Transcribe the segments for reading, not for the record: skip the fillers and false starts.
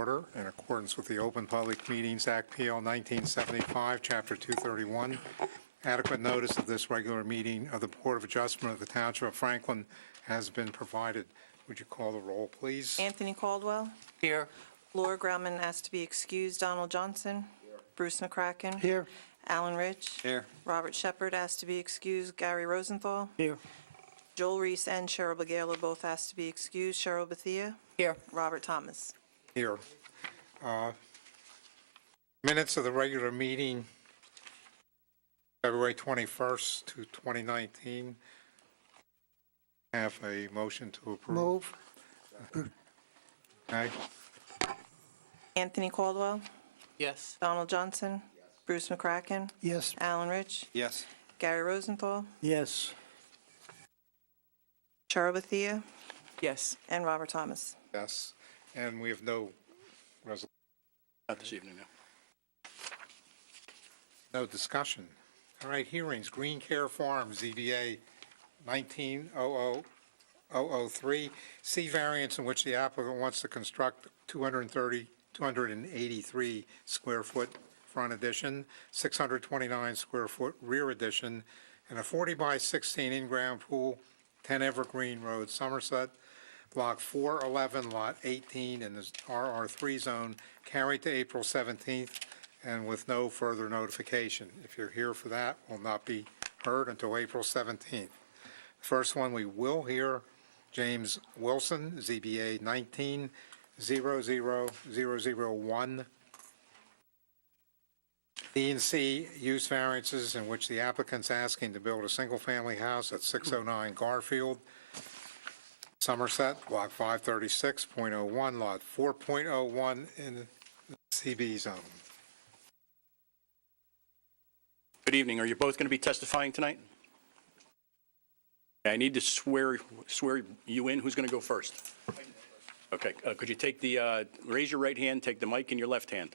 order in accordance with the Open Public Meetings Act, PL 1975, Chapter 231. Adequate notice of this regular meeting of the Board of Adjustment of the Township of Franklin has been provided. Would you call the roll, please? Anthony Caldwell. Here. Laura Grauman asked to be excused. Donald Johnson. Bruce McCracken. Here. Alan Rich. Here. Robert Shepard asked to be excused. Gary Rosenthal. Here. Joel Reese and Cheryl Begala both asked to be excused. Cheryl Bethia. Here. Robert Thomas. Here. Minutes of the regular meeting, February 21st to 2019. Have a motion to approve. Move. Okay. Anthony Caldwell. Yes. Donald Johnson. Bruce McCracken. Yes. Alan Rich. Yes. Gary Rosenthal. Yes. Cheryl Bethia. Yes. And Robert Thomas. Yes. And we have no resolution. Not this evening, no. No discussion. All right, hearings, Green Care Farm, ZBA 19-003, C variance in which the applicant wants to construct 283 square foot front addition, 629 square foot rear addition, and a 40 by 16 in-ground pool, 10 Evergreen Road, Somerset, Block 411, Lot 18 in the RR3 zone, carried to April 17th, and with no further notification. If you're here for that, will not be heard until April 17th. The first one we will hear, James Wilson, ZBA 19-00001. D and C use variances in which the applicant's asking to build a single-family house at 609 Garfield, Somerset, Block 536.01, Lot 4.01 in the CB zone. Good evening. Are you both going to be testifying tonight? I need to swear you in. Who's going to go first? Okay. Could you take raise your right hand, take the mic in your left hand.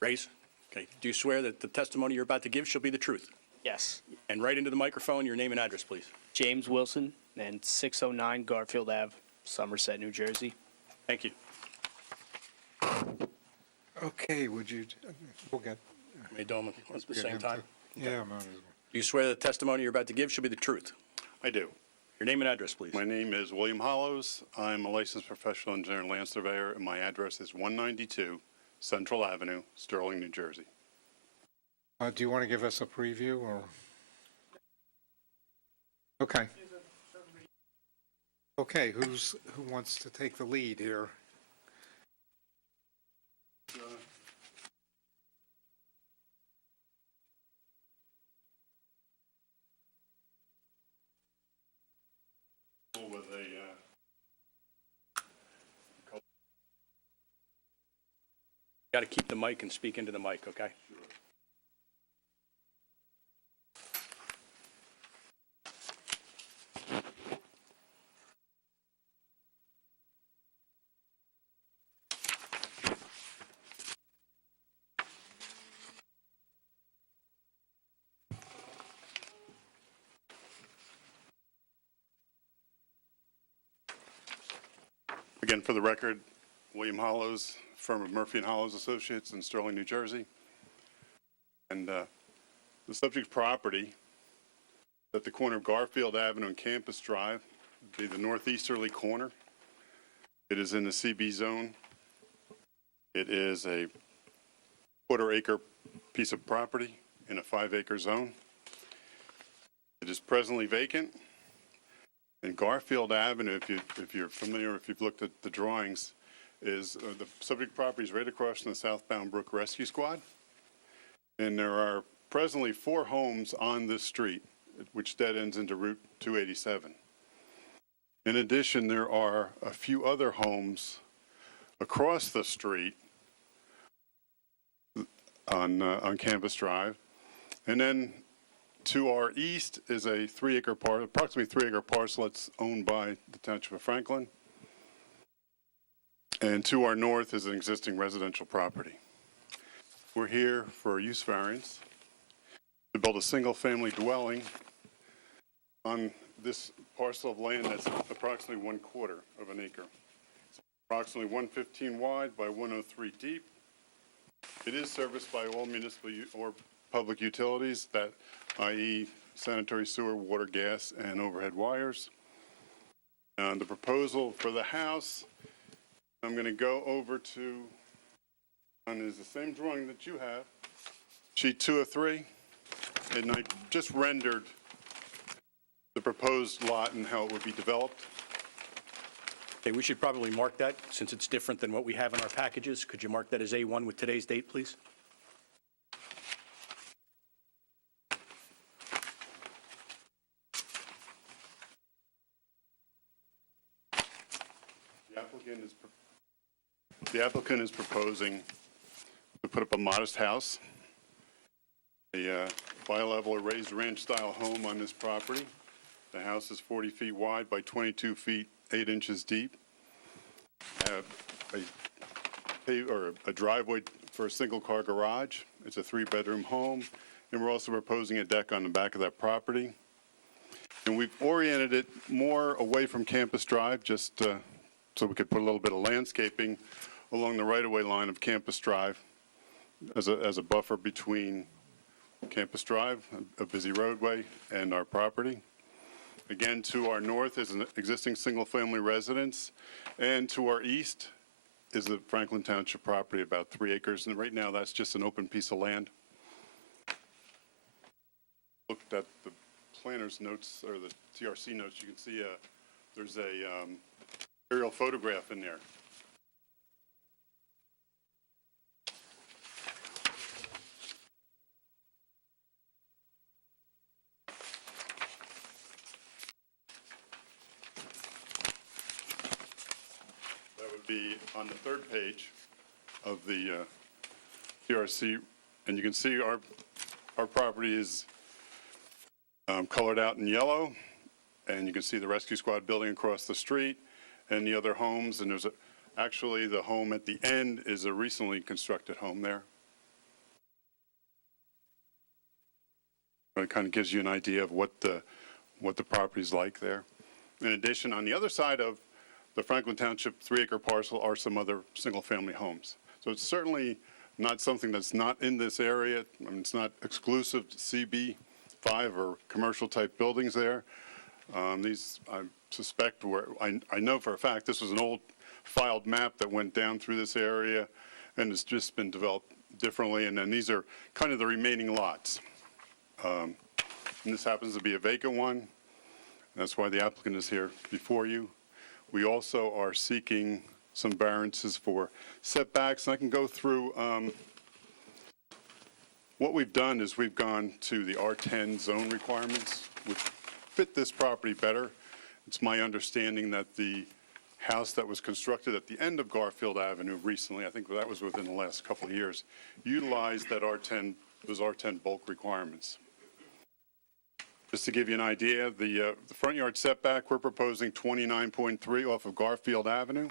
Raise. Okay. Do you swear that the testimony you're about to give shall be the truth? Yes. And right into the microphone, your name and address, please. James Wilson, and 609 Garfield Ave, Somerset, New Jersey. Thank you. Okay, we'll get. May I do them at the same time? Yeah, might as well. Do you swear the testimony you're about to give shall be the truth? I do. Your name and address, please. My name is William Hollows. I'm a licensed professional engineer and land surveyor, and my address is 192 Central Avenue, Sterling, New Jersey. Do you want to give us a preview, or? Okay. Okay, who wants to take the lead here? With a Got to keep the mic and speak into the mic, okay? Again, for the record, William Hollows, firm of Murphy & Hollows Associates in Sterling, New Jersey. And the subject property at the corner of Garfield Avenue and Campus Drive would be the northeasterly corner. It is in the CB zone. It is a quarter-acre piece of property in a 5-acre zone. It is presently vacant. And Garfield Avenue, if you're familiar, if you've looked at the drawings, is the subject property is right across from the Southbound Brook Rescue Squad. And there are presently 4 homes on this street, which dead ends into Route 287. In addition, there are a few other homes across the street on Campus Drive. And then to our east is a approximately 3-acre parcel that's owned by the Township of Franklin. And to our north is an existing residential property. We're here for a use variance to build a single-family dwelling on this parcel of land that's approximately 1/4 of an acre. It's approximately 115 wide by 103 deep. It is serviced by all municipal or public utilities, that i.e. sanitary sewer, water, gas, and overhead wires. And the proposal for the house, I'm going to go over to, and is the same drawing that you have, sheet 2 of 3, and I just rendered the proposed lot and how it would be developed. Okay, we should probably mark that, since it's different than what we have in our packages. Could you mark that as A1 with today's date, please? The applicant is proposing to put up a modest house, a bi-level or raised ranch-style home on this property. The house is 40 feet wide by 22 feet 8 inches deep. A driveway for a single-car garage. It's a 3-bedroom home, and we're also proposing a deck on the back of that property. And we've oriented it more away from Campus Drive, just so we could put a little bit of landscaping along the right-of-way line of Campus Drive as a buffer between Campus Drive, a busy roadway, and our property. Again, to our north is an existing single-family residence, and to our east is the Franklin Township property, about 3 acres, and right now that's just an open piece of land. Looked at the planner's notes, or the TRC notes, you can see there's a aerial photograph in there. Be on the 3rd page of the TRC, and you can see our property is colored out in yellow, and you can see the rescue squad building across the street and the other homes, and there's actually the home at the end is a recently constructed home there. It kind of gives you an idea of what the property's like there. In addition, on the other side of the Franklin Township 3-acre parcel are some other single-family homes. So it's certainly not something that's not in this area. I mean, it's not exclusive to CB5 or commercial-type buildings there. These, I suspect, I know for a fact this was an old filed map that went down through this area and has just been developed differently, and then these are kind of the remaining lots. And this happens to be a vacant one. That's why the applicant is here before you. We also are seeking some variances for setbacks, and I can go through. What we've done is we've gone to the R10 zone requirements, which fit this property better. It's my understanding that the house that was constructed at the end of Garfield Avenue recently, I think that was within the last couple of years, utilized that those R10 bulk requirements. Just to give you an idea, the front yard setback, we're proposing 29.3 off of Garfield Avenue,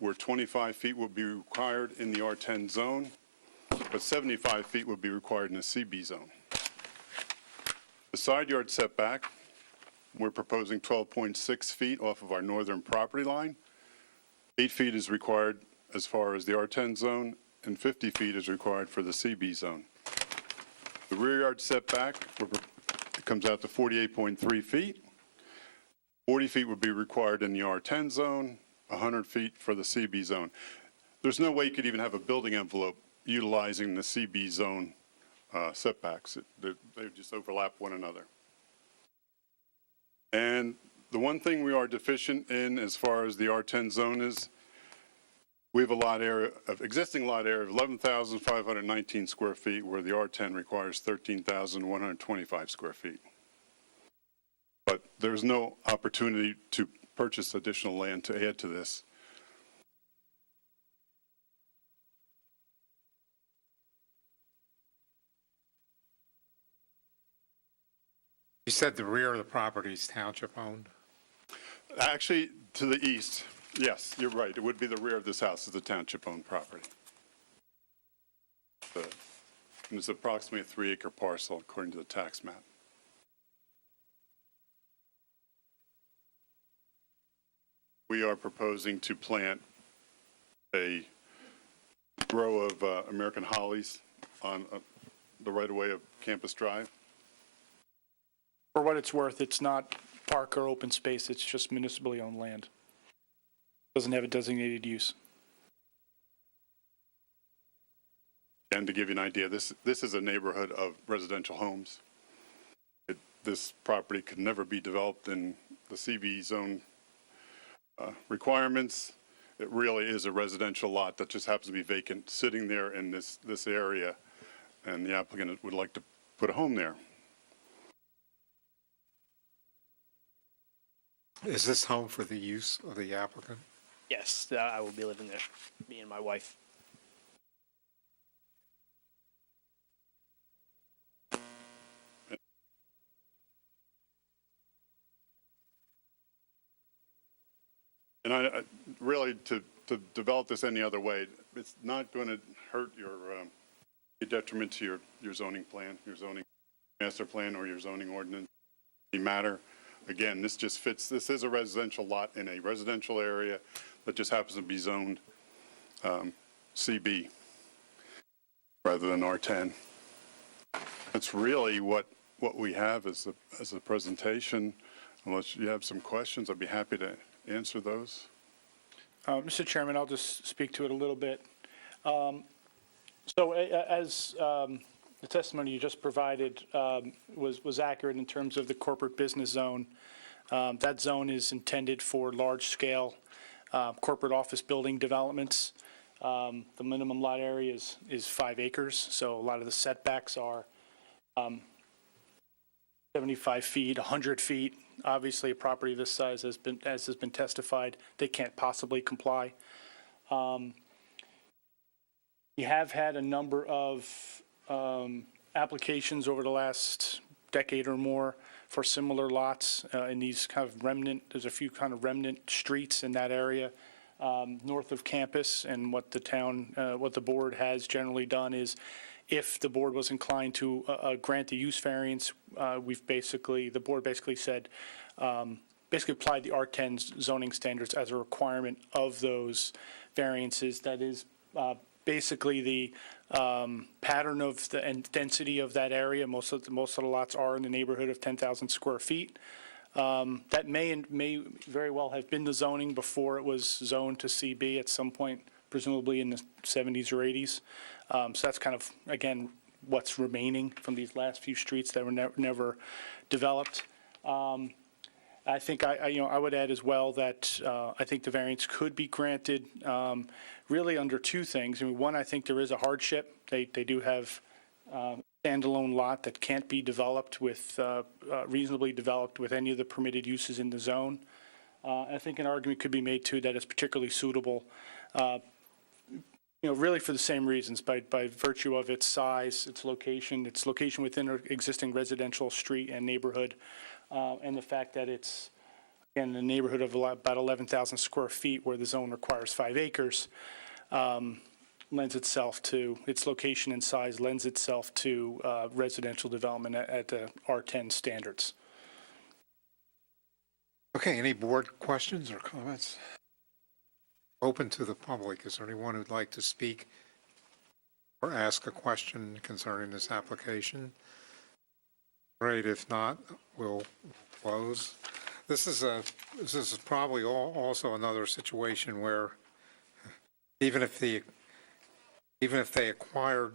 where 25 feet would be required in the R10 zone, but 75 feet would be required in the CB zone. The side yard setback, we're proposing 12.6 feet off of our northern property line. 8 feet is required as far as the R10 zone, and 50 feet is required for the CB zone. The rear yard setback, it comes out to 48.3 feet. 40 feet would be required in the R10 zone, 100 feet for the CB zone. There's no way you could even have a building envelope utilizing the CB zone setbacks. They just overlap one another. And the one thing we are deficient in as far as the R10 zone is, we have a existing lot area of 11,519 square feet, where the R10 requires 13,125 square feet. But there's no opportunity to purchase additional land to add to this. You said the rear of the property is township owned? Actually, to the east, yes, you're right. It would be the rear of this house is the township-owned property. And it's approximately a 3-acre parcel according to the tax map. We are proposing to plant a row of American hollies on the right-of-way of Campus Drive. For what it's worth, it's not park or open space, it's just municipally owned land. Doesn't have a designated use. And to give you an idea, this is a neighborhood of residential homes. This property could never be developed in the CB zone requirements. It really is a residential lot that just happens to be vacant, sitting there in this area, and the applicant would like to put a home there. Is this home for the use of the applicant? Yes, I will be living there, me and my wife. And I really, to develop this any other way, it's not going to hurt your detriment to your zoning plan, your zoning master plan, or your zoning ordinance. Any matter. Again, this just fits. This is a residential lot in a residential area that just happens to be zoned CB rather than R10. That's really what we have as a presentation. Unless you have some questions, I'd be happy to answer those. Mr. Chairman, I'll just speak to it a little bit. As the testimony you just provided was accurate in terms of the corporate business zone. That zone is intended for large-scale corporate office building developments. The minimum lot area is 5 acres, so a lot of the setbacks are 75 feet, 100 feet. Obviously, a property this size, as has been testified, they can't possibly comply. We have had a number of applications over the last decade or more for similar lots in these kind of remnant, there's a few kind of remnant streets in that area north of campus. And what the board has generally done is, if the board was inclined to grant the use variance, the board basically said, basically applied the R10 zoning standards as a requirement of those variances. That is basically the pattern of and density of that area. Most of the lots are in the neighborhood of 10,000 square feet. That may very well have been the zoning before it was zoned to CB at some point, presumably in the 70s or 80s. So that's kind of, again, what's remaining from these last few streets that were never developed. I think I would add as well that I think the variance could be granted really under two things. I mean, one, I think there is a hardship. They do have standalone lot that can't be developed with reasonably developed with any of the permitted uses in the zone. I think an argument could be made too that it's particularly suitable. Really for the same reasons, by virtue of its size, its location within an existing residential street and neighborhood, and the fact that it's, again, in the neighborhood of about 11,000 square feet where the zone requires 5 acres, lends itself to, its location and size lends itself to residential development at the R10 standards. Okay, any board questions or comments? Open to the public. Is there anyone who'd like to speak or ask a question concerning this application? Great, if not, we'll close. This is probably also another situation where even if they acquired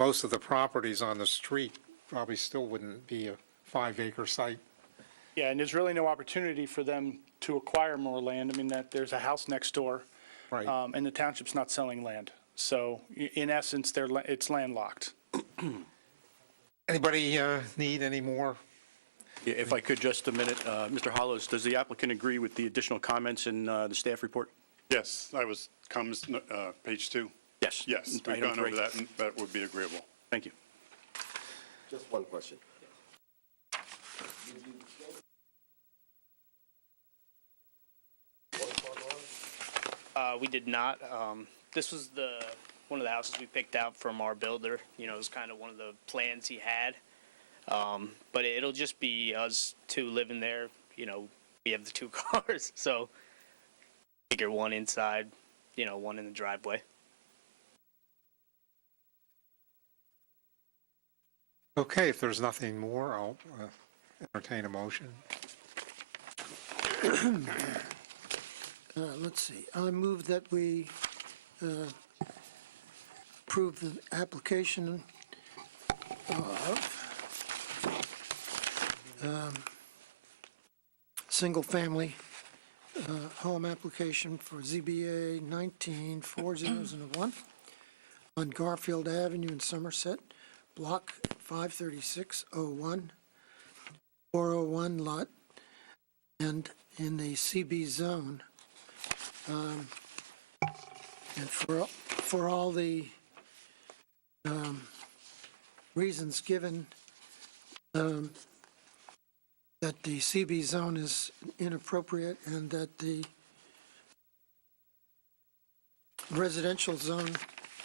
most of the properties on the street, probably still wouldn't be a 5-acre site. Yeah, and there's really no opportunity for them to acquire more land. I mean, that there's a house next door, Right. And the township's not selling land. So in essence, it's landlocked. Anybody need any more? Yeah, if I could, just a minute. Mr. Hollows, does the applicant agree with the additional comments in the staff report? Yes, comments, page 2. Yes. Yes, we've Item gone 3. over that, and that would be agreeable. Thank you. Just one question. We did not. This was one of the houses we picked out from our builder. It was kind of one of the plans he had. But it'll just be us two living there. We have the 2 cars, so figure one inside, one in the driveway. Okay, if there's nothing more, I'll entertain a motion. Let's see, I move that we approve the application of single-family home application for ZBA 19-4001 on Garfield Avenue in Somerset, Block 53601, 401 lot, and in the CB zone. And for all the reasons given, that the CB zone is inappropriate and that the residential zone,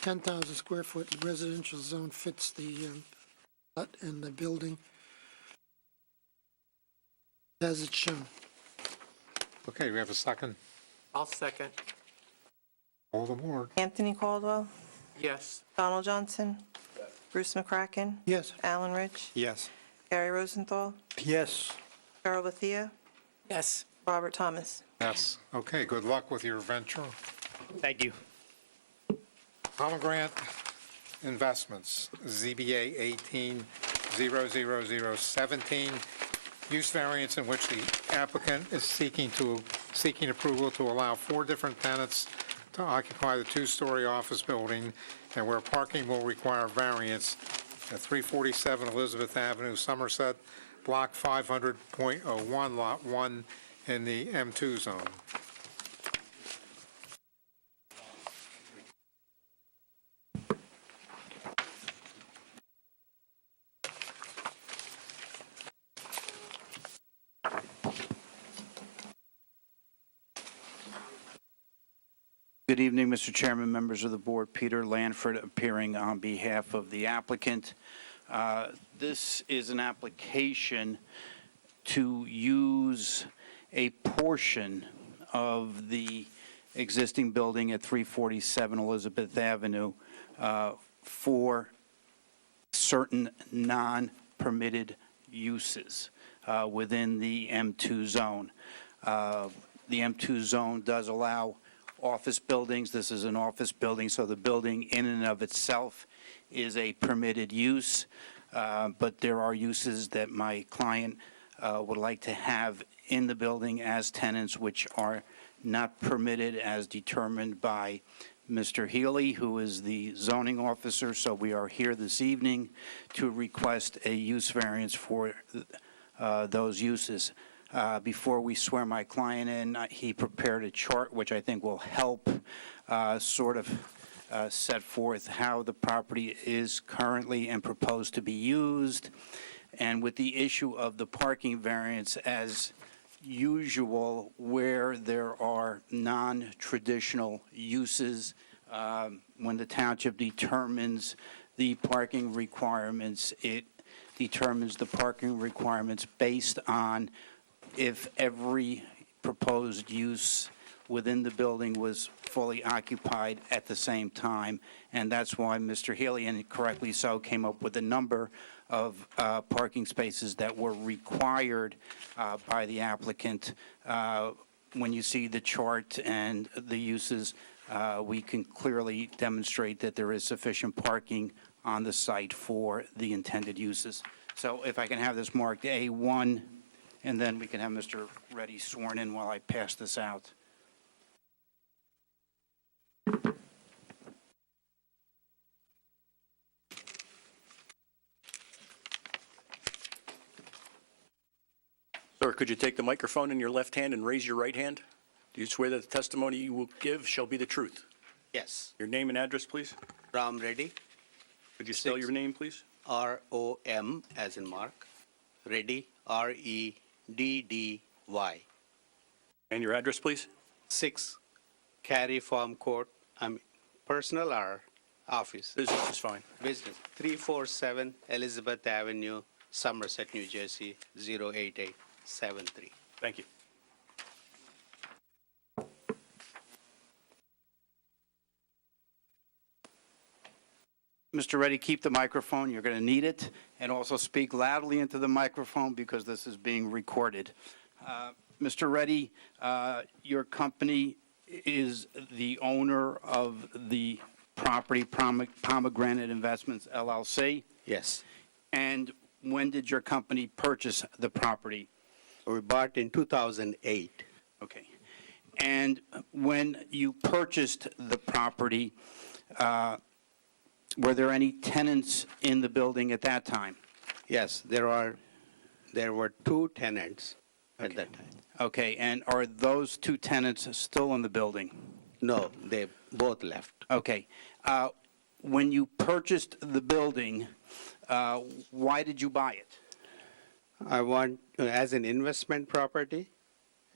10,000 square foot residential zone fits the lot and the building as it's shown. Okay, we have a second. I'll second. All the board. Anthony Caldwell, Yes. Donald Johnson, Bruce McCracken, Yes. Alan Rich, Yes. Gary Rosenthal, Yes. Carol Bethia, Yes. Robert Thomas. Yes. Okay, good luck with your venture. Thank you. Pomegranate Investments, ZBA 18-00017, use variance in which the applicant is seeking approval to allow 4 different tenants to occupy the 2-story office building, and where parking will require variance at 347 Elizabeth Avenue, Somerset, Block 500.01, Lot 1, in the M2 zone. Good evening, Mr. Chairman, members of the board. Peter Lanford appearing on behalf of the applicant. This is an application to use a portion of the existing building at 347 Elizabeth Avenue for certain non-permitted uses within the M2 zone. The M2 zone does allow office buildings. This is an office building, so the building in and of itself is a permitted use, but there are uses that my client would like to have in the building as tenants which are not permitted as determined by Mr. Healy, who is the zoning officer. So we are here this evening to request a use variance for those uses. Before we swear my client in, he prepared a chart which I think will help set forth how the property is currently and proposed to be used. And with the issue of the parking variance, as usual, where there are non-traditional uses, when the township determines the parking requirements, it determines the parking requirements based on if every proposed use within the building was fully occupied at the same time. And that's why Mr. Healy, and correctly so, came up with a number of parking spaces that were required by the applicant. When you see the chart and the uses, we can clearly demonstrate that there is sufficient parking on the site for the intended uses. So if I can have this marked A1, and then we can have Mr. Reddy sworn in while I pass this out. Sir, could you take the microphone in your left hand and raise your right hand? Do you swear that the testimony you will give shall be the truth? Yes. Your name and address, please? Ram Reddy, Could you spell your name, please? R-O-M as in Mark, Reddy, R-E-D-D-Y. And your address, please? 6 Cary Farm Court, personal or office? Business is fine. Business. 347 Elizabeth Avenue, Somerset, New Jersey, 08873. Thank you. Mr. Reddy, keep the microphone, you're going to need it, and also speak loudly into the microphone because this is being recorded. Mr. Reddy, your company is the owner of the property Pomegranate Investments LLC, Yes. and when did your company purchase the property? We bought in 2008. Okay. And when you purchased the property, were there any tenants in the building at that time? Yes, there were two tenants at that time. Okay, and are those two tenants still in the building? No, they both left. Okay. When you purchased the building, why did you buy it? I want, as an investment property,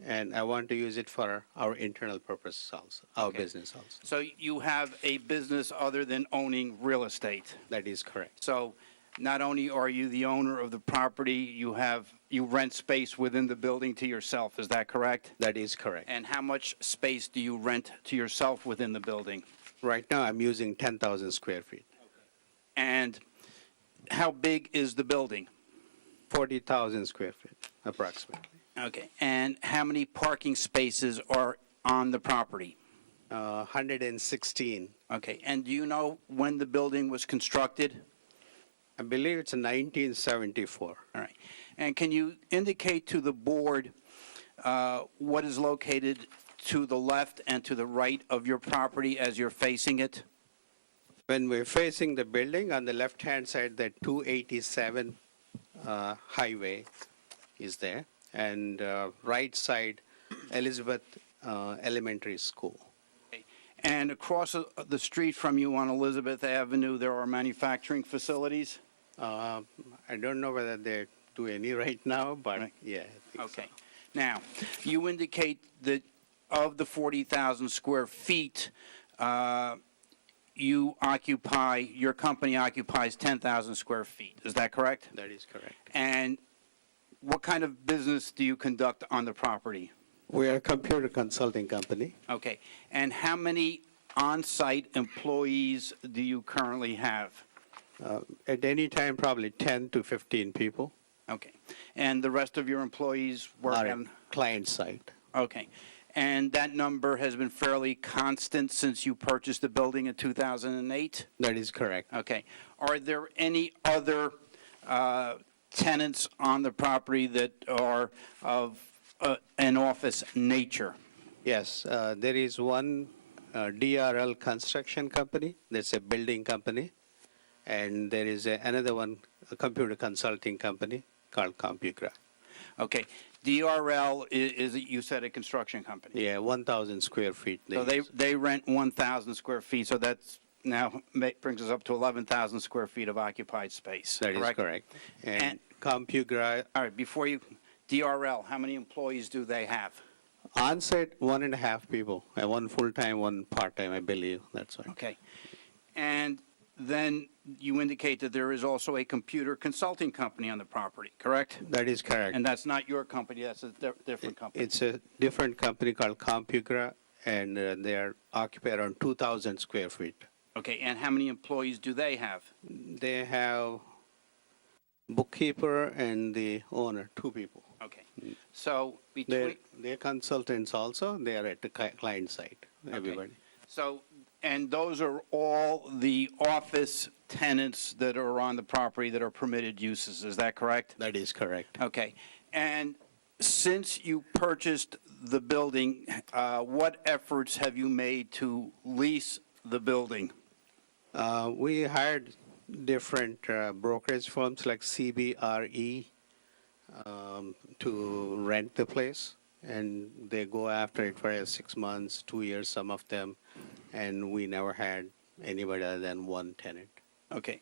and I want to use it for our internal purposes also, our Okay. business also. So you have a business other than owning real estate. That is correct. So not only are you the owner of the property, you rent space within the building to yourself, is that correct? That is correct. And how much space do you rent to yourself within the building? Right now, I'm using 10,000 square feet. And how big is the building? 40,000 square feet, approximately. Okay. And how many parking spaces are on the property? 116. Okay. And do you know when the building was constructed? I believe it's 1974. All right. And can you indicate to the board what is located to the left and to the right of your property as you're facing it? When we're facing the building, on the left-hand side, the 287 highway is there, and right side, Elizabeth Elementary School. Okay. And across the street from you on Elizabeth Avenue, there are manufacturing facilities? I don't know whether they do any right now, but Right. yeah. I think Okay. Now, you indicate that of the 40,000 square feet, your company occupies 10,000 square feet. Is that correct? so. That is correct. And what kind of business do you conduct on the property? We are a computer consulting company. Okay. And how many on-site employees do you currently have? At any time, probably 10 to 15 people Okay. And the rest of your employees work are at on? client site. Okay. And that number has been fairly constant since you purchased the building in 2008? That is correct. Okay. Are there any other tenants on the property that are of an office nature? Yes, there is one DRL construction company, that's a building company, and there is another one, a computer consulting company called CompuGra. Okay. DRL is, you said, a construction company? Yeah, 1,000 square feet. So they rent 1,000 square feet, so that's now brings us up to 11,000 square feet of occupied space. That is correct. And CompuGra, All right, before you, DRL, how many employees do they have? on-site, 1.5 people, one full-time, one part-time, I believe, that's right. Okay. And then you indicate that there is also a computer consulting company on the property, correct? That is correct. And that's not your company, that's a different company. It's a different company called CompuGra, and they are occupied around 2,000 square feet. Okay, and how many employees do they have? They have bookkeeper and the owner, 2 people. Okay. So between, They're consultants also, they are at the client site, everybody. so, and those are all the office tenants that are on the property that are permitted uses, is that correct? That is correct. Okay. And since you purchased the building, what efforts have you made to lease the building? We hired different brokerage firms like CBRE to rent the place, and they go after it for 6 months, 2 years, some of them, and we never had anybody other than one tenant. Okay.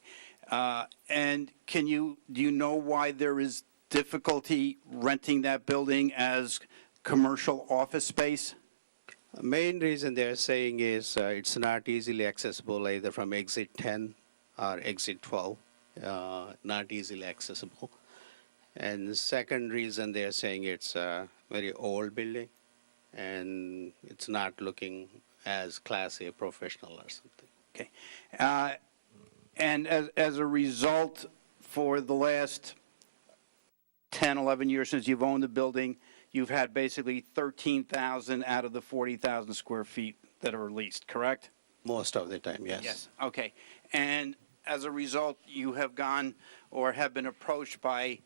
And do you know why there is difficulty renting that building as commercial office space? Main reason they're saying is it's not easily accessible either from exit 10 or exit 12, not easily accessible. And the second reason they're saying it's a very old building and it's not looking as classy, professional or something. Okay. And as a result, for the last 10, 11 years since you've owned the building, you've had basically 13,000 out of the 40,000 square feet that are leased, correct? Most of the time, yes. Okay. And as a result, you have gone or have been approached by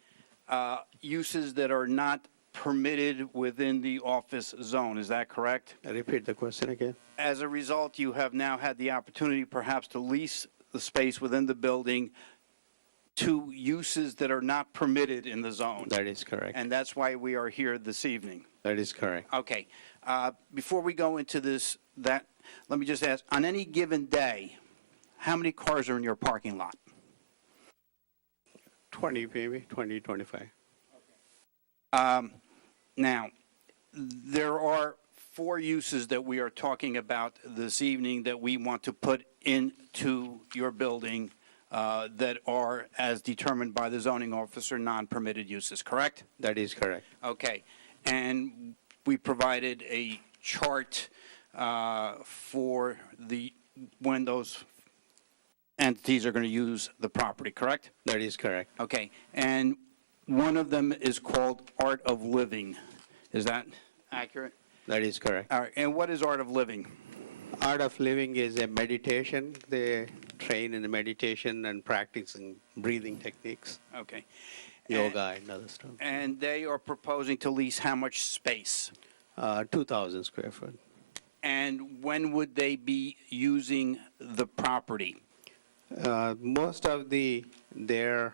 uses that are not permitted within the office zone, is that correct? Repeat the question again. As a result, you have now had the opportunity perhaps to lease the space within the building to uses that are not permitted in the zone. That is correct. And that's why we are here this evening. That is correct. Okay. Before we go into let me just ask, on any given day, how many cars are in your parking lot? 20, maybe, 20, 25. Now, there are 4 uses that we are talking about this evening that we want to put into your building that are, as determined by the zoning officer, non-permitted uses, correct? That is correct. Okay. And we provided a chart for when those entities are going to use the property, correct? That is correct. Okay. And one of them is called Art of Living. Is that accurate? That is correct. All right. And what is Art of Living? Art of living is a meditation. They train in the meditation and practicing breathing techniques, Okay. yoga and other stuff. And they are proposing to lease how much space? 2,000 square foot. And when would they be using the property? Most of their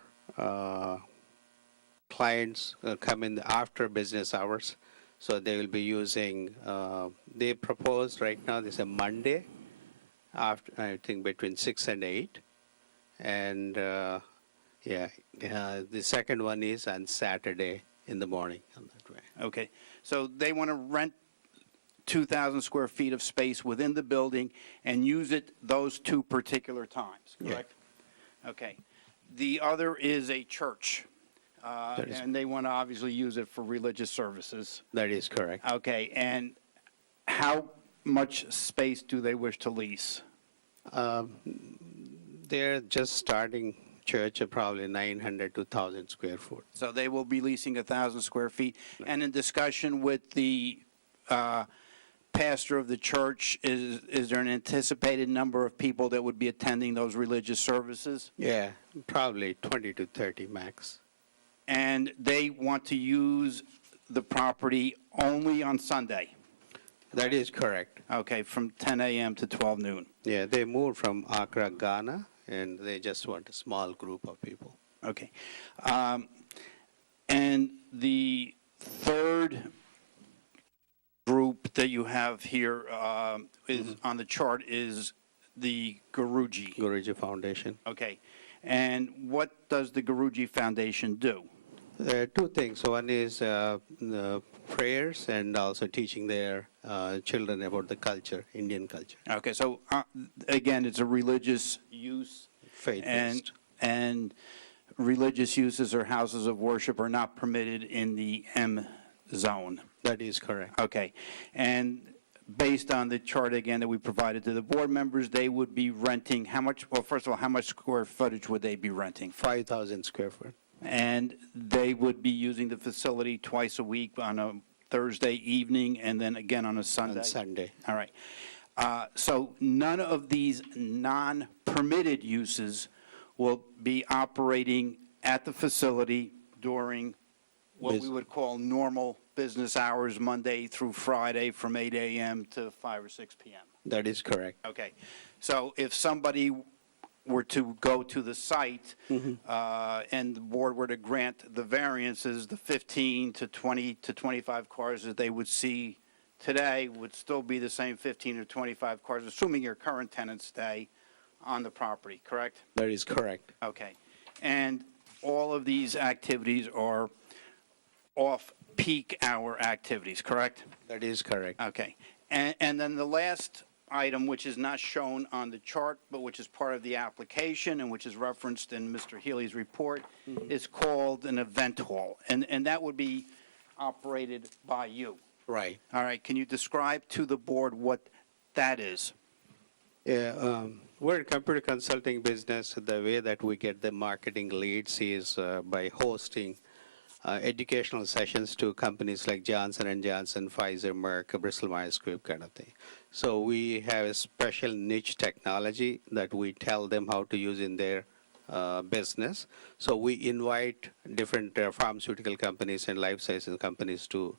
clients come in after business hours, so they will be using. They propose right now this is a Monday, after I think between 6 and 8, and the second one is on Saturday in the morning. On that way. Okay. So they want to rent 2,000 square feet of space within the building and use it those 2 particular times, correct? Yeah. Okay. The other is a church, and they want to obviously use it for religious services. That is correct. Okay. And how much space do they wish to lease? They're just starting church at probably 900 to 1,000 square foot. So they will be leasing 1,000 square feet. And in discussion with the pastor of the church, is there an anticipated number of people that would be attending those religious services? Yeah, probably 20 to 30 max. And they want to use the property only on Sunday? That is correct. Okay, from 10 a.m. to 12 noon. Yeah, they moved from Accra, Ghana, and they just want a small group of people. Okay. And the third group that you have here is on the chart is the Guruji. Guruji Foundation. Okay. And what does the Guruji Foundation do? 2 things. One is the prayers and also teaching their children about the culture, Indian culture. Okay, so again, it's a religious use. Faith-based. And religious uses or houses of worship are not permitted in the M zone. That is correct. Okay. And based on the chart again that we provided to the board members, they would be renting how much, well, first of all, how much square footage would they be renting? 5,000 square foot. And they would be using the facility twice a week on a Thursday evening and then again on a Sunday? On Sunday. All right. So none of these non-permitted uses will be operating at the facility during what we would call normal business hours, Monday through Friday from 8 a.m. to 5 or 6 p.m. That is correct. Okay. So if somebody were to go to the site and the board were to grant the variances, the 15 to 20 to 25 cars that they would see today would still be the same 15 or 25 cars, assuming your current tenants stay on the property, correct? That is correct. Okay. And all of these activities are off-peak hour activities, correct? That is correct. Okay. And then the last item, which is not shown on the chart, but which is part of the application and which is referenced in Mr. Healy's report, is called an event hall. And that would be operated by you. Right. All right. Can you describe to the board what that is? Yeah, We're a computer consulting business. The way that we get the marketing leads is by hosting educational sessions to companies like Johnson & Johnson, Pfizer, Merck, Bristol-Myers Squibb kind of thing. So we have a special niche technology that we tell them how to use in their business. So we invite different pharmaceutical companies and life sciences companies to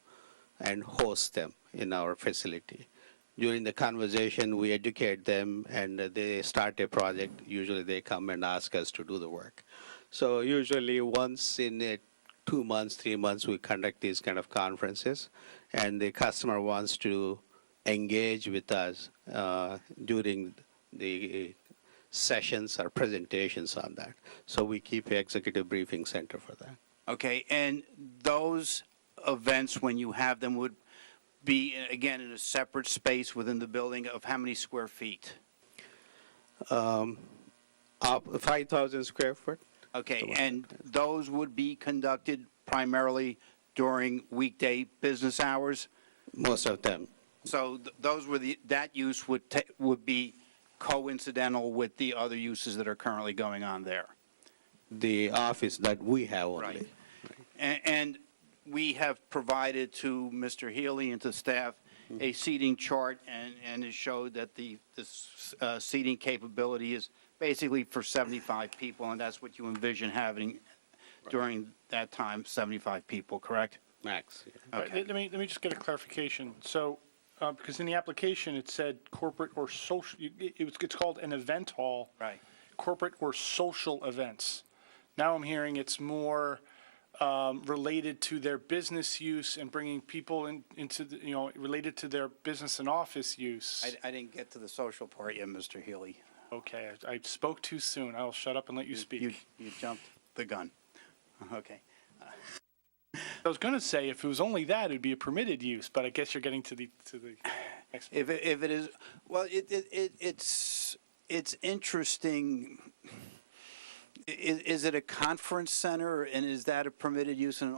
and host them in our facility. During the conversation, we educate them, and they start a project. Usually they come and ask us to do the work. So usually once in 2 months, 3 months, we conduct these kind of conferences, and the customer wants to engage with us during the sessions or presentations on that. So we keep an executive briefing center for that. Okay, and those events, when you have them, would be, again, in a separate space within the building of how many square feet? 5,000 square foot. Okay, and those would be conducted primarily during weekday business hours? Most of them. So those were that use would be coincidental with the other uses that are currently going on there? The office that we have only. Right. And we have provided to Mr. Healy and to staff a seating chart, and it showed that this seating capability is basically for 75 people, and that's what you envision having during that time, 75 people, correct? Max. Let me just get a clarification. So, because in the application, it said corporate or social, it's called an event hall. Right. Corporate or social events. Now I'm hearing it's more related to their business use and bringing people into, related to their business and office use. I didn't get to the social part yet, Mr. Healy. Okay, I spoke too soon. I'll shut up and let you speak. You jumped the gun. Okay. I was going to say, if it was only that, it'd be a permitted use, but I guess you're getting to the next. If it is, well, it's interesting. Is it a conference center, and is that a permitted use? And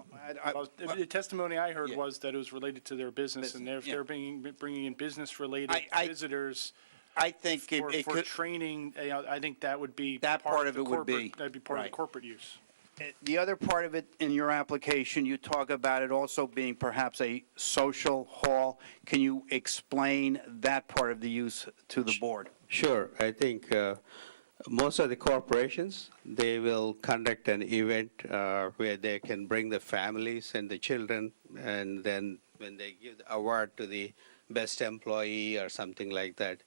The testimony I heard was that it was related to their business, and if they're bringing in business-related visitors. I think for training, I think that would be that part of it would be that'd be part of the corporate use. The other part of it in your application, you talk about it also being perhaps a social hall. Can you explain that part of the use to the board? Sure. I think most of the corporations, they will conduct an event where they can bring the families and the children, and then when they give the award to the best employee or something like that,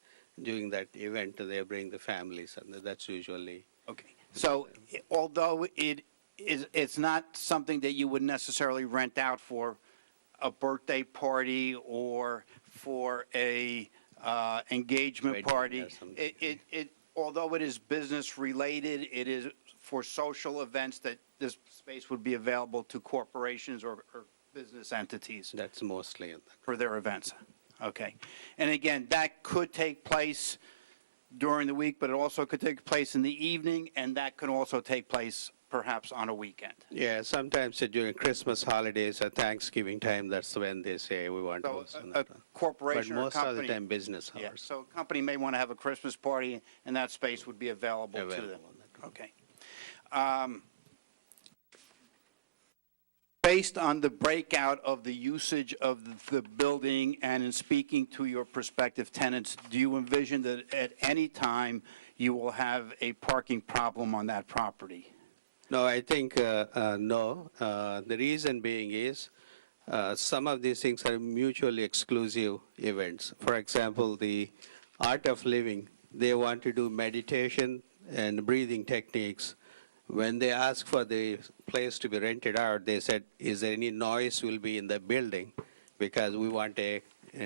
during that event, they bring the families, and that's usually. Okay. So although it's not something that you would necessarily rent out for a birthday party or for a engagement party, although it is business related, it is for social events that this space would be available to corporations or business entities. That's mostly for their events. Okay. And again, that could take place during the week, but it also could take place in the evening, and that could also take place perhaps on a weekend. Yeah, sometimes during Christmas holidays or Thanksgiving time, that's when they say we want to host. A corporation but or most company, of the time business hours. Yeah, so a company may want to have a Christmas party, and that space would be available to them. Okay. Based on the breakout of the usage of the building and in speaking to your prospective tenants, do you envision that at any time you will have a parking problem on that property? No, I think no. The reason being is some of these things are mutually exclusive events. For example, the Art of Living, they want to do meditation and breathing techniques. When they asked for the place to be rented out, they said, is there any noise will be in the building? Because we want a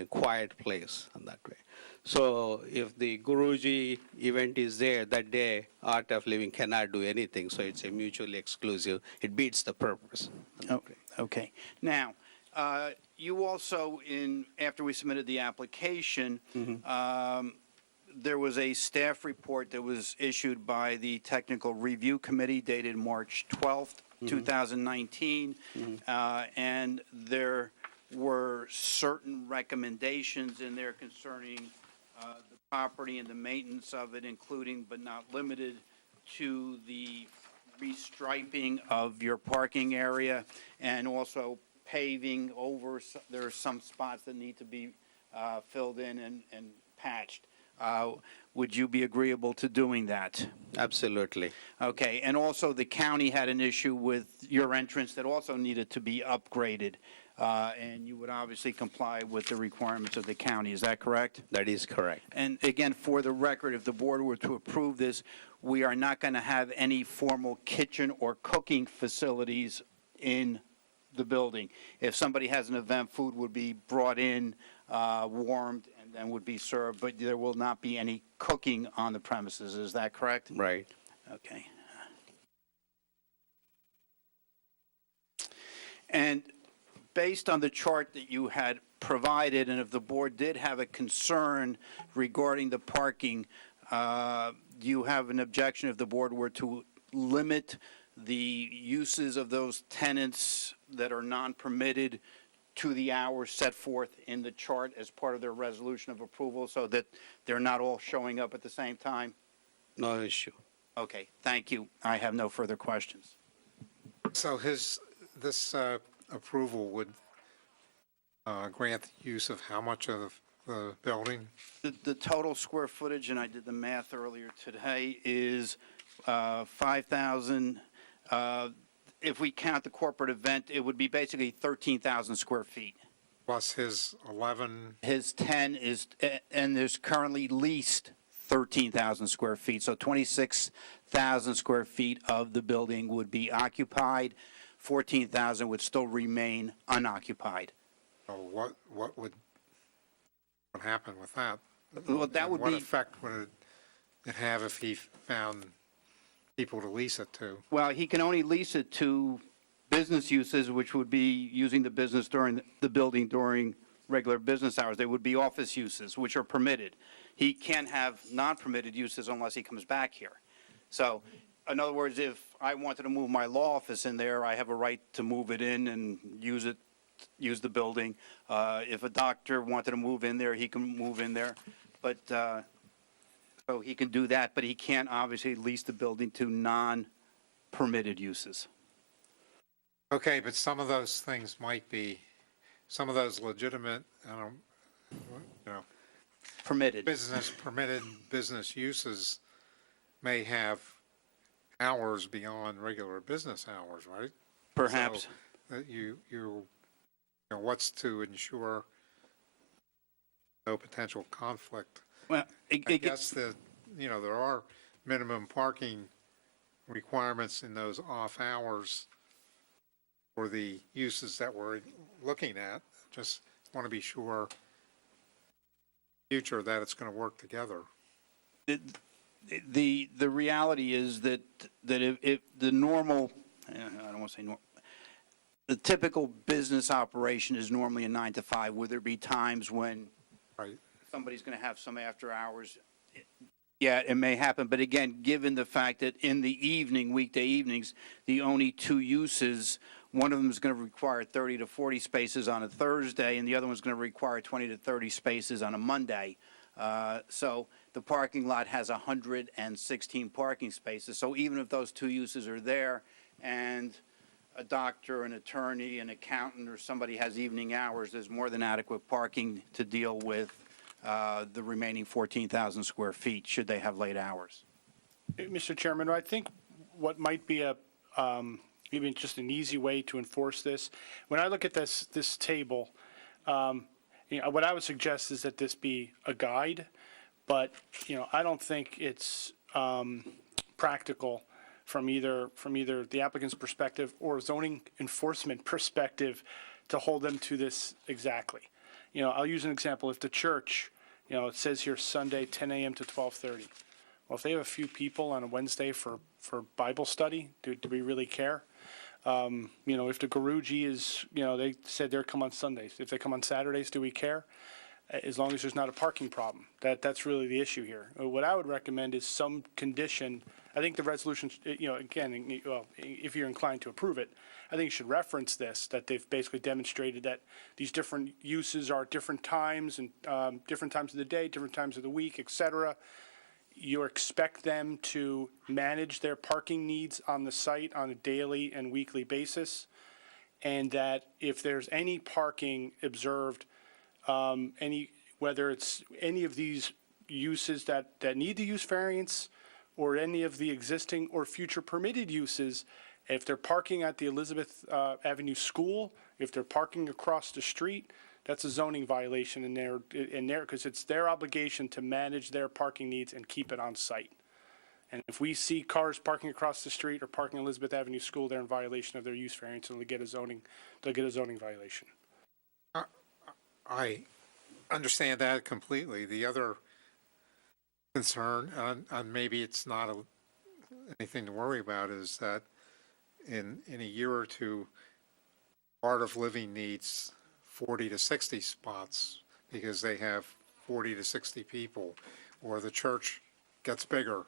quiet place on that way. So if the Guruji event is there that day, Art of Living cannot do anything. So it's a mutually exclusive. It beats the purpose. Okay. Now, you also, after we submitted the application, there was a staff report that was issued by the Technical Review Committee dated March 12th, 2019, and there were certain recommendations in there concerning the property and the maintenance of it, including but not limited to the restriping of your parking area and also paving over, there are some spots that need to be filled in and patched. Would you be agreeable to doing that? Absolutely. Okay, and also the county had an issue with your entrance that also needed to be upgraded, and you would obviously comply with the requirements of the county, is that correct? That is correct. And again, for the record, if the board were to approve this, we are not going to have any formal kitchen or cooking facilities in the building. If somebody has an event, food would be brought in, warmed, and then would be served, but there will not be any cooking on the premises, is that correct? Right. Okay. And based on the chart that you had provided, and if the board did have a concern regarding the parking, do you have an objection if the board were to limit the uses of those tenants that are non-permitted to the hours set forth in the chart as part of their resolution of approval so that they're not all showing up at the same time? No issue. Okay, thank you. I have no further questions. So this approval would grant the use of how much of the building? The total square footage, and I did the math earlier today, is 5,000. If we count the corporate event, it would be basically 13,000 square feet. Plus his 11, His 10 is, and there's currently leased 13,000 square feet. So 26,000 square feet of the building would be occupied. 14,000 would still remain unoccupied. so what would happen with that? Well, that And would what be, effect would it have if he found people to lease it to? well, he can only lease it to business uses, which would be using the business during the building during regular business hours. They would be office uses, which are permitted. He can't have non-permitted uses unless he comes back here. So, in other words, if I wanted to move my law office in there, I have a right to move it in and use the building. If a doctor wanted to move in there, he can move in there. But, so he can do that, but he can't obviously lease the building to non-permitted uses. Okay, but some of those things might be, some of those legitimate, Permitted. permitted business uses may have hours beyond regular business hours, right? Perhaps. So that you know, what's to ensure no potential conflict? Well, I guess that, there are minimum parking requirements in those off hours for the uses that we're looking at. Just want to be sure future that it's going to work together. The reality is that if the normal, I don't want to say normal, the typical business operation is normally a 9 to 5. Would there be times when Right. somebody's going to have some after hours? Yeah, it may happen. But again, given the fact that in the evening, weekday evenings, the only two uses, one of them is going to require 30 to 40 spaces on a Thursday, and the other one's going to require 20 to 30 spaces on a Monday. So the parking lot has 116 parking spaces. So even if those two uses are there and a doctor, an attorney, an accountant, or somebody has evening hours, there's more than adequate parking to deal with the remaining 14,000 square feet, should they have late hours. Mr. Chairman, I think what might be even just an easy way to enforce this, when I look at this table, what I would suggest is that this be a guide, but, I don't think it's practical from either the applicant's perspective or zoning enforcement perspective to hold them to this exactly. I'll use an example. If the church, it says here Sunday, 10 a.m. to 12:30. Well, if they have a few people on a Wednesday for Bible study, do we really care? If the Guruji is, they said they're come on Sundays. If they come on Saturdays, do we care? As long as there's not a parking problem. That's really the issue here. What I would recommend is some condition I think the resolution, again, well, if you're inclined to approve it, I think you should reference this, that they've basically demonstrated that these different uses are at different times and different times of the day, different times of the week, et cetera. You expect them to manage their parking needs on the site on a daily and weekly basis, and that if there's any parking observed, whether it's any of these uses that need the use variance or any of the existing or future permitted uses, if they're parking at the Elizabeth Avenue School, if they're parking across the street, that's a zoning violation in there, because it's their obligation to manage their parking needs and keep it on site. And if we see cars parking across the street or parking Elizabeth Avenue School, they're in violation of their use variance, and they'll get a zoning violation. I understand that completely. The other concern, and maybe it's not anything to worry about, is that in a year or two, Art of Living needs 40 to 60 spots because they have 40 to 60 people, or the church gets bigger.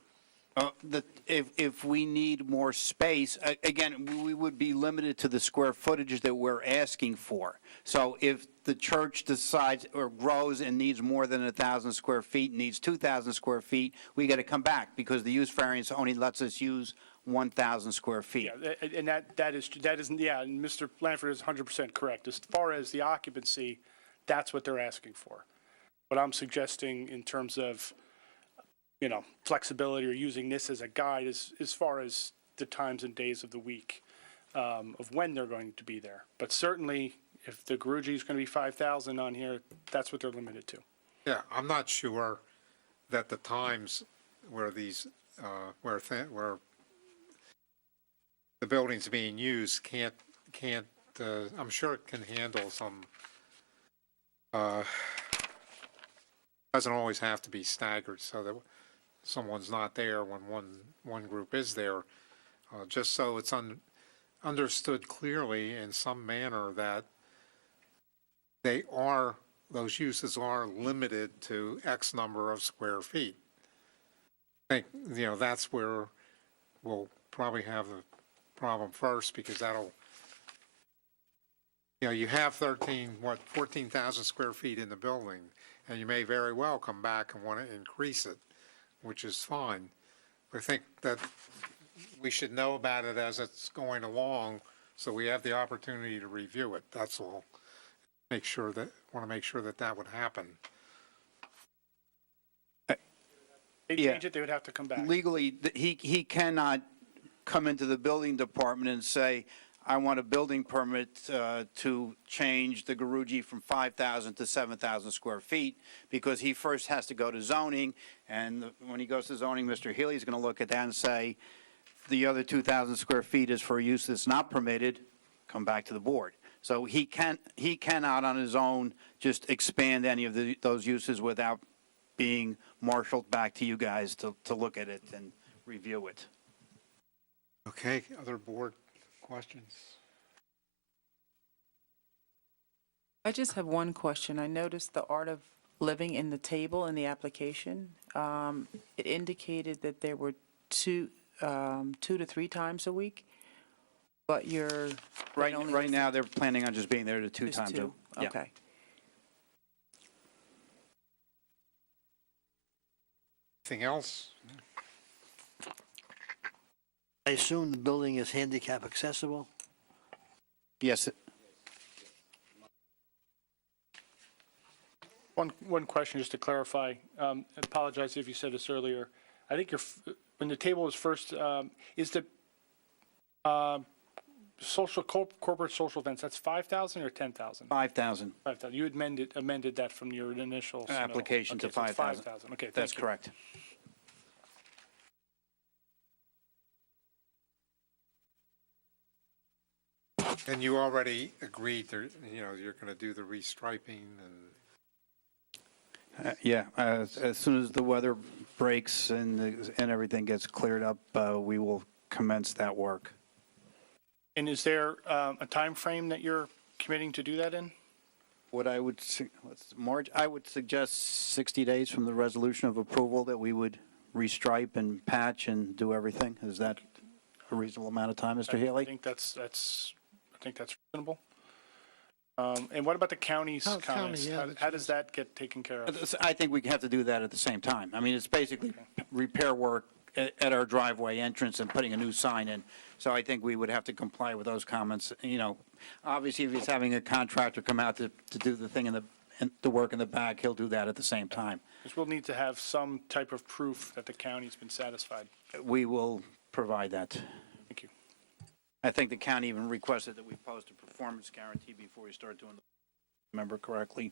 If we need more space, again, we would be limited to the square footage that we're asking for. So if the church decides or grows and needs more than 1,000 square feet, needs 2,000 square feet, we got to come back because the use variance only lets us use 1,000 square feet. Yeah, and that isn't, yeah, and Mr. Lanford is 100% correct. As far as the occupancy, that's what they're asking for. What I'm suggesting in terms of, flexibility or using this as a guide as far as the times and days of the week of when they're going to be there. But certainly, if the Guruji is going to be 5,000 on here, that's what they're limited to. Yeah, I'm not sure that the times where these, where the building's being used can't, I'm sure it can handle some, doesn't always have to be staggered so that someone's not there when one group is there, just so it's understood clearly in some manner that those uses are limited to X number of square feet. I think, that's where we'll probably have the problem first, because that'll, you have 14,000 square feet in the building, and you may very well come back and want to increase it, which is fine. But I think that we should know about it as it's going along, so we have the opportunity to review it. That's all. Want to make sure that would happen. They change it, they would have to come back. Legally, he cannot come into the building department and say, I want a building permit to change the Guruji from 5,000 to 7,000 square feet, because he first has to go to zoning, and when he goes to zoning, Mr. Healy's going to look at that and say, the other 2,000 square feet is for use that's not permitted, come back to the board. So he cannot on his own just expand any of those uses without being marshaled back to you guys to look at it and review it. Okay, other board questions? I just have one question. I noticed the Art of Living in the table in the application. It indicated that there were 2 to 3 times a week, but you're Right now, they're planning on just being there two just times. 2. Yeah. Okay. Anything else? I assume the building is handicap accessible? Yes. One question, just to clarify. I apologize if you said this earlier. I think when the table was first, is the corporate social events, that's 5,000 or 10,000? 5,000. 5,000. You amended that from your initial Application submittal. to 5,000. 5,000. Okay, That's thank you. correct. And you already agreed to, you're going to do the restriping and. Yeah, as soon as the weather breaks and everything gets cleared up, we will commence that work. And is there a time frame that you're committing to do that in? What I would, I would suggest 60 days from the resolution of approval that we would restripe and patch and do everything? Is that a reasonable amount of time, Mr. I Healy? think that's reasonable. And what about the county's Oh, county, comments? yeah, that's How does that get taken care of? I think we have to do that at the same time. I mean, it's basically repair work at our driveway entrance and putting a new sign in. So I think we would have to comply with those comments. You know, obviously, if he's having a contractor come out to do the thing the work in the back, he'll do that at the same time. Because we'll need to have some type of proof that the county's been satisfied. We will provide that. Thank you. I think the county even requested that we post a performance guarantee before we start doing the, remember correctly?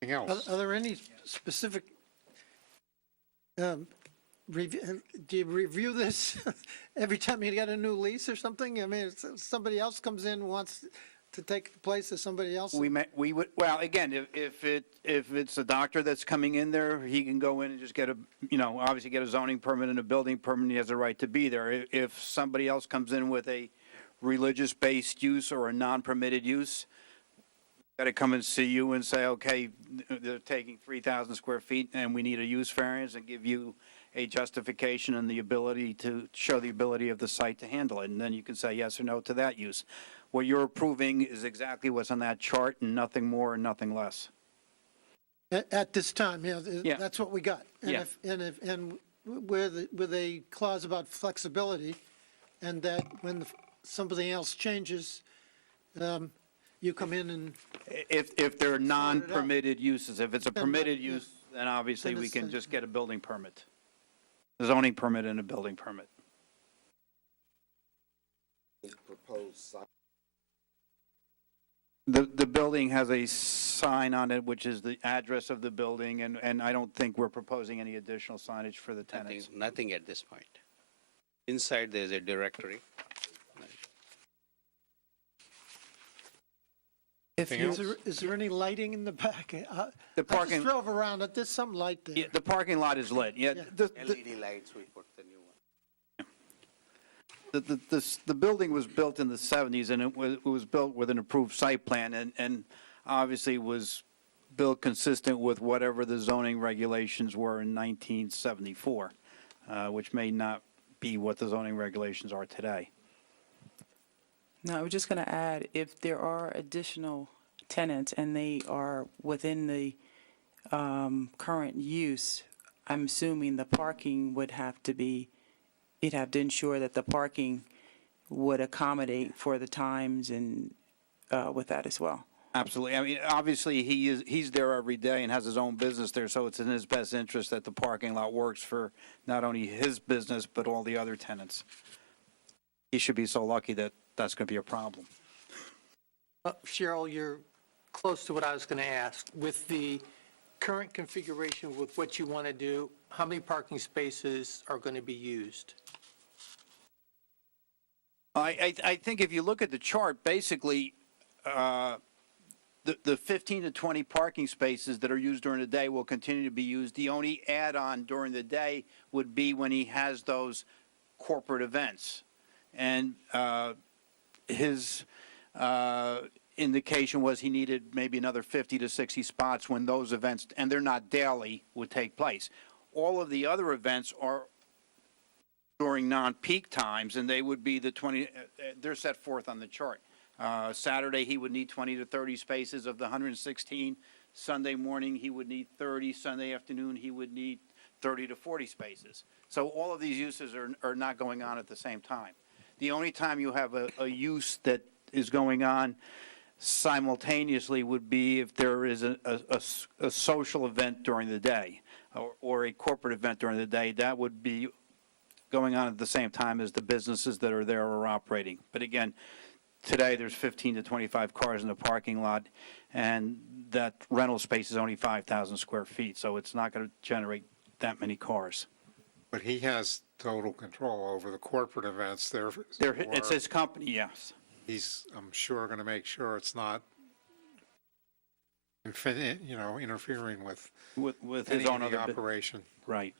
Anything else? Are there any specific, do you review this every time you get a new lease or something? I mean, if somebody else comes in, wants to take the place of somebody else? We would, well, again, if it's a doctor that's coming in there, he can go in and just get obviously get a zoning permit and a building permit, he has a right to be there. If somebody else comes in with a religious-based use or a non-permitted use, got to come and see you and say, okay, they're taking 3,000 square feet and we need a use variance, and give you a justification and the ability to show the ability of the site to handle it. And then you can say yes or no to that use. What you're approving is exactly what's on that chart and nothing more and nothing less. At this time, Yeah. that's what we got. And Yeah. And with a clause about flexibility, and that when something else changes, you come in and, If they're non-permitted uses, if it's a permitted yeah. use, then obviously Then we it's, can just get a building permit. A zoning permit and a building permit. Proposed sign. The building has a sign on it, which is the address of the building, and I don't think we're proposing any additional signage for the tenants. Nothing at this point. Inside, there's a directory. is there any lighting in the back? The I parking, just drove around it, there's some light there. yeah, the parking lot is lit, yeah. Yeah. LED lights, we put the new one. The building was built in the 70s, and it was built with an approved site plan, and obviously was built consistent with whatever the zoning regulations were in 1974, which may not be what the zoning regulations are today. No, I was just going to add, if there are additional tenants and they are within the current use, I'm assuming the parking would have to be, you'd have to ensure that the parking would accommodate for the times and with that as well. Absolutely. I mean, obviously, he's there every day and has his own business there, so it's in his best interest that the parking lot works for not only his business, but all the other tenants. He should be so lucky that that's going to be a problem. Cheryl, you're close to what I was going to ask. With the current configuration, with what you want to do, how many parking spaces are going to be used? I think if you look at the chart, basically, the 15 to 20 parking spaces that are used during the day will continue to be used. The only add-on during the day would be when he has those corporate events. And his indication was he needed maybe another 50 to 60 spots when those events, and they're not daily, would take place. All of the other events are during non-peak times, and they would be the 20, they're set forth on the chart. Saturday, he would need 20 to 30 spaces of the 116. Sunday morning, he would need 30. Sunday afternoon, he would need 30 to 40 spaces. So all of these uses are not going on at the same time. The only time you have a use that is going on simultaneously would be if there is a social event during the day or a corporate event during the day. That would be going on at the same time as the businesses that are there are operating. But again, today there's 15 to 25 cars in the parking lot, and that rental space is only 5,000 square feet, so it's not going to generate that many cars. But he has total control over the corporate events there. It's his company, yes. He's, I'm sure, going to make sure it's not, interfering with his any own of the other operation. Right.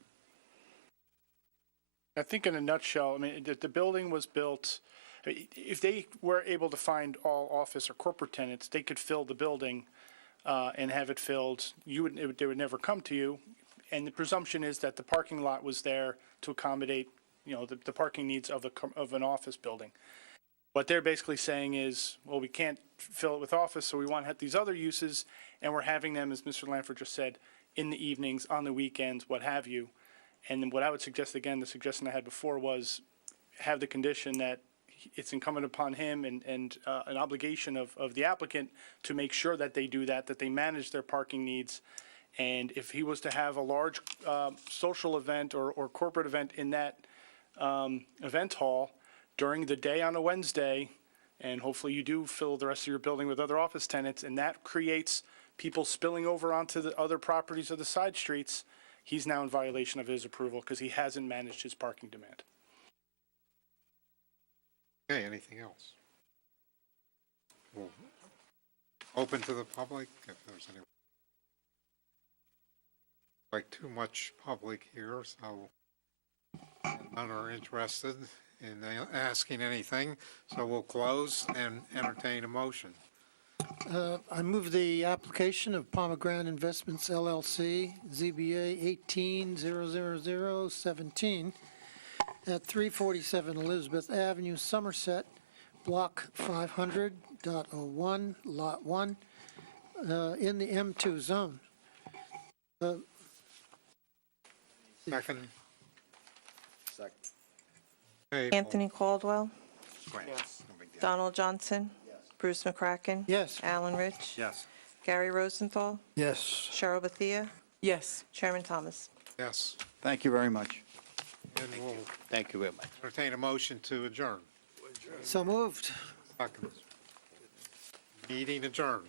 I think in a nutshell, I mean, the building was built, if they were able to find all office or corporate tenants, they could fill the building and have it filled, they would never come to you. And the presumption is that the parking lot was there to accommodate, the parking needs of an office building. What they're basically saying is, well, we can't fill it with office, so we want to have these other uses, and we're having them, as Mr. Lanford just said, in the evenings, on the weekends, what have you. And then what I would suggest, again, the suggestion I had before was have the condition that it's incumbent upon him and an obligation of the applicant to make sure that they do that they manage their parking needs. And if he was to have a large social event or corporate event in that event hall during the day on a Wednesday, and hopefully you do fill the rest of your building with other office tenants, and that creates people spilling over onto the other properties of the side streets, he's now in violation of his approval because he hasn't managed his parking demand. Okay, anything else? We'll open to the public, if there's any. Like too much public here, so none are interested in asking anything, so we'll close and entertain a motion. I move the application of Pomegranate Investments LLC, ZBA 18-00017, at 347 Elizabeth Avenue, Somerset, Block 500.01, Lot 1, in the M2 zone. Second. Second. Okay, Anthony Caldwell, Grant. Donald Johnson, Bruce McCracken. Yes. Alan Rich. Yes. Gary Rosenthal, Yes. Cheryl Bethia, Yes. Chairman Thomas. Yes, Thank you very much. and we'll Thank you very much. entertain a motion to adjourn. So moved. Second. Meeting adjourned.